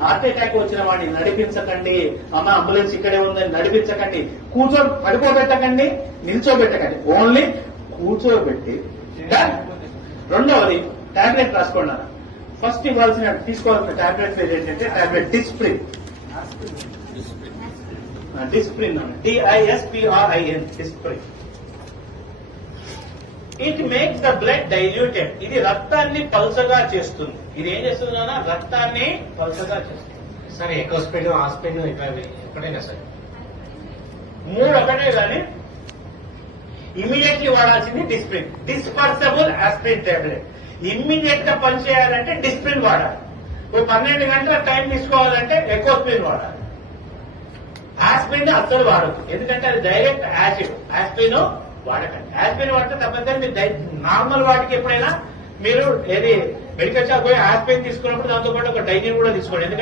Heart attack వచ్చిన వాడిని నడిపించకండి. అమ్మ అంబులెన్స్ ఇక్కడే ఉందని నడిపించకండి. పడుకోబెట్టకండి, నిల్చోబెట్టకండి, ఓన్లీ కూర్చోబెట్టి. రెండవది టాబ్లెట్ రాసుకోండి. ఫస్ట్ తీసుకోవాల్సిన టాబ్లెట్స్ ఏంటంటే tablet Disprin. Disprin DISPRIN Disprin. It makes the blood diluted. ఇది రక్తాన్ని పల్చగా చేస్తుంది. ఇది ఏం చేస్తుందన్నా రక్తాన్ని పల్చగా చేస్తుంది. సరే ఎకోస్పిన్, ఆస్పిన్ ఎక్కడైనా సరే 3 ఒకటే కానీ ఇమీడియట్లీ వాడాల్సింది Disprin. Dispersible aspirin tablet. Immediate గా పనిచేయాలంటే డిస్ప్రిన్ వాడాలి. 12 గంటల టైం తీసుకోవాలంటే ఎకోస్పిన్ వాడాలి. ఆస్పిరిన్ అస్సలు వాడద్దు, ఎందుకంటే అది డైరెక్ట్ యాసిడ్. ఆస్పిరిన్ వాడకండి. ఆస్పిరిన్ వాడితే తప్పనిసరి మీరు నార్మల్ వాటికి ఎప్పుడైనా మీరు ఏది మెడికల్ షాప్ పోయి ఆస్పిరిన్ తీసుకున్నప్పుడు దాంతో పాటు ఒక డైజిన్ కూడా తీసుకోండి. ఎందుకంటే